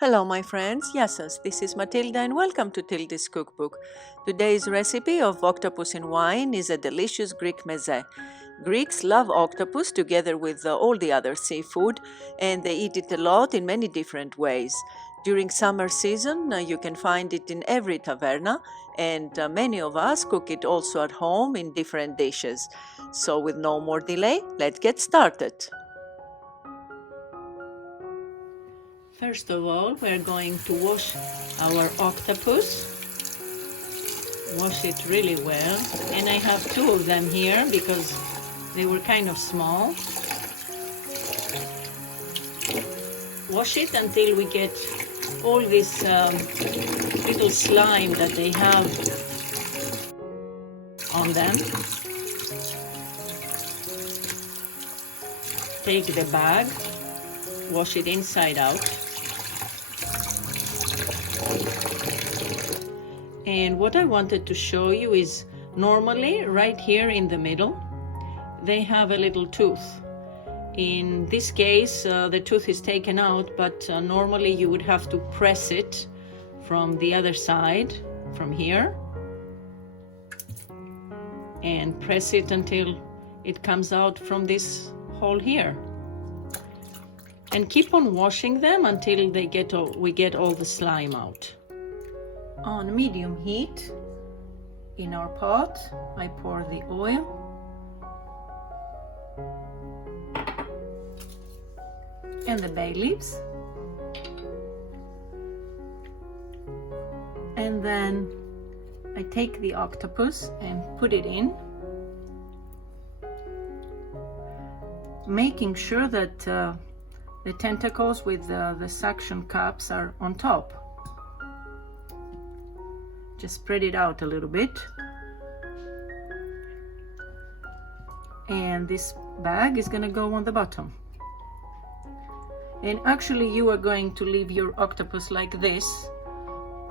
Hello my friends, Yassas, this is Matilda and welcome to Tilda's Cookbook. Today's recipe of octopus in wine is a delicious Greek meze. Greeks love octopus together with all the other seafood and they eat it a lot in many different ways. During summer season you can find it in every taverna and many of us cook it also at home in different dishes. So with no more delay, let's get started. First of all, we're going to wash our octopus. Wash it really well. And I have two of them here because they were kind of small. Wash it until we get all this little slime that they have on them. Take the bag, wash it inside out. And what I wanted to show you is normally right here in the middle they have a little tooth. In this case the tooth is taken out, but normally you would have to press it from the other side, from here, and press it until it comes out from this hole here. And keep on washing them until we get all the slime out. On medium heat, in our pot, I pour the oil. And the bay leaves. And then I take the octopus and put it in, making sure that the tentacles with the suction cups are on top. Just spread it out a little bit. And this bag is going to go on the bottom. And actually you are going to leave your octopus like this,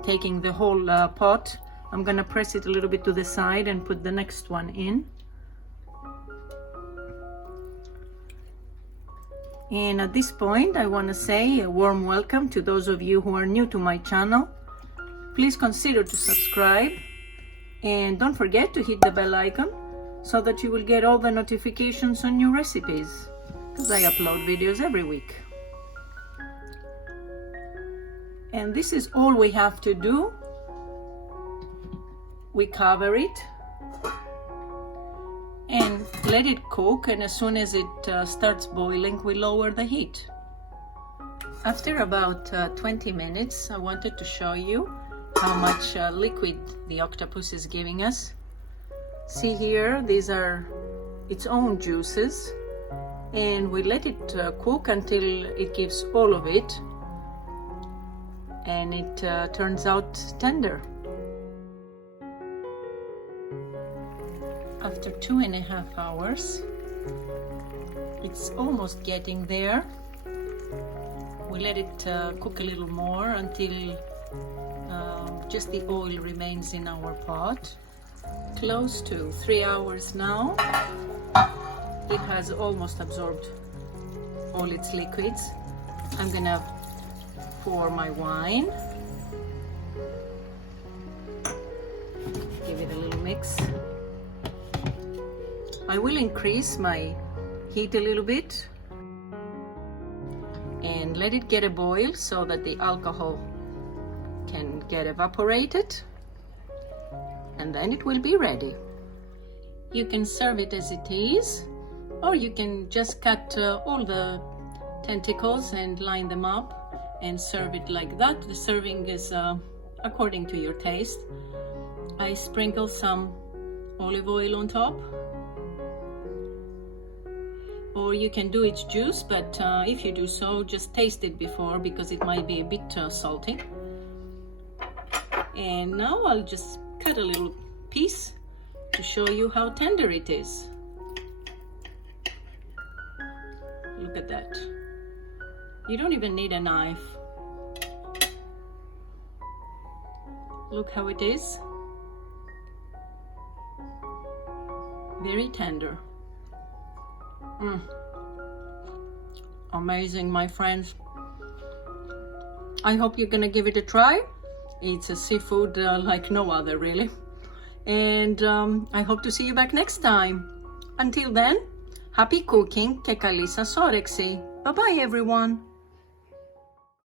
taking the whole pot. I'm going to press it a little bit to the side and put the next one in. And at this point I want to say a warm welcome to those of you who are new to my channel. Please consider to subscribe and don't forget to hit the bell icon so that you will get all the notifications on new recipes, because I upload videos every week. And this is all we have to do. We cover it and let it cook, and as soon as it starts boiling we lower the heat. After about 20 minutes I wanted to show you how much liquid the octopus is giving us. See here, these are its own juices, and we let it cook until it gives all of it and it turns out tender. After 2.5 hours, it's almost getting there. We let it cook a little more until just the oil remains in our pot. Close to 3 hours now. It has almost absorbed all its liquids. I'm gonna pour my wine. Give it a little mix. I will increase my heat a little bit and let it get a boil so that the alcohol can get evaporated, and then it will be ready. You can serve it as it is, or you can just cut all the tentacles and line them up and serve it like that. The serving is according to your taste. I sprinkle some olive oil on top, or you can do its juice, but if you do so, just taste it before, because it might be a bit salty. And now I'll just cut a little piece to show you how tender it is. Look at that. You don't even need a knife. Look how it is. Very tender. Amazing, my friends. I hope you're gonna give it a try. It's a seafood like no other, really. And I hope to see you back next time. Until then, happy cooking και καλή σας όρεξη. Bye bye everyone.